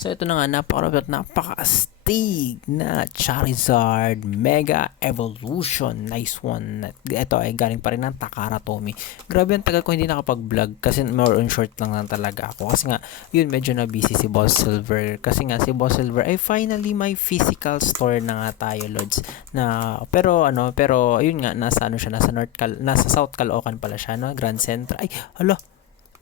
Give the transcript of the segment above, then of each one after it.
So ito na nga, napakalapit at napaka-astig na Charizard Mega Evolution. Nice one. Ito ay galing pa rin ng Takara Tomy. Grabe ang tagal ko hindi nakapag-vlog kasi more on short lang talaga ako. Kasi nga, yun medyo na busy si Boss Silver. Kasi nga si Boss Silver ay finally may physical store na nga tayo, Lods. Pero ayun nga, nasa ano siya, nasa South Caloocan pala siya, no? Grand Central. Ay, hala,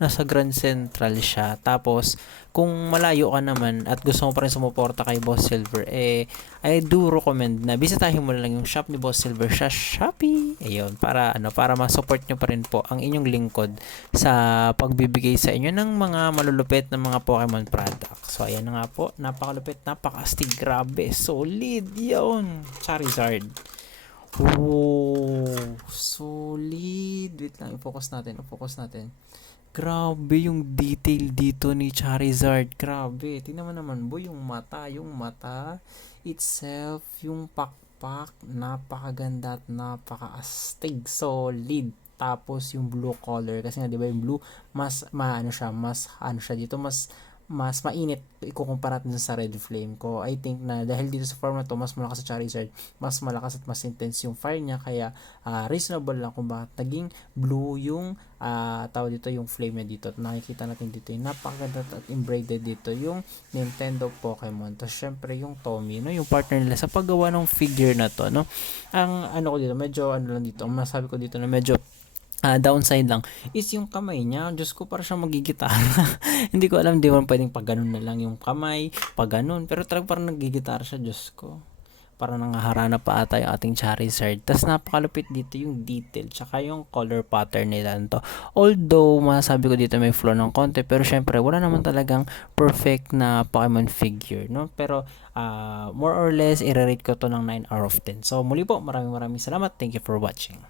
nasa Grand Central siya. Tapos, kung malayo ka naman at gusto mo pa rin sumuporta kay Boss Silver, I do recommend na bisitahin mo lang yung shop ni Boss Silver sa Shopee. Ayun, para ma-support nyo pa rin po ang inyong lingkod sa pagbibigay sa inyo ng mga malulupit na mga Pokemon products. So, ayan na nga po. Napakalupit, napakastig, grabe, solid. Yun, Charizard. Oh, solid. Wait lang, i-focus natin. Grabe yung detail dito ni Charizard. Grabe. Tingnan mo naman, boy, yung mata itself, yung pakpak, napakaganda at napaka-astig, solid. Tapos yung blue color, kasi nga 'di ba yung blue mas maano siya, mas ano siya dito, mas mainit ikukumpara natin sa Red Flame ko. I think na dahil dito sa format to, mas malakas sa Charizard, mas malakas at mas intense yung fire niya, kaya reasonable lang kung bakit naging blue yung tawag dito, yung flame niya dito. At nakikita natin dito yung napakaganda at embedded dito yung Nintendo Pokemon. Tapos syempre yung Tommy, no, yung partner nila sa paggawa ng figure na to, no. Ang ano ko dito, medyo ano lang dito, ang masabi ko dito na medyo downside lang is yung kamay niya. Diyos ko, para siyang magigitara. Hindi ko alam, di ba pwedeng pag ganun na lang yung kamay, pag ganun. Pero talagang parang nagigitara siya, Diyos ko. Parang nangaharana pa ata yung ating Charizard. Tapos napakalupit dito yung detail, tsaka yung color pattern nila nito. Although, masasabi ko dito may flaw ng konti, pero syempre, wala naman talagang perfect na Pokemon figure, no? Pero, more or less, i-rate ko to ng 9 out of 10. So, muli po, maraming salamat. Thank you for watching.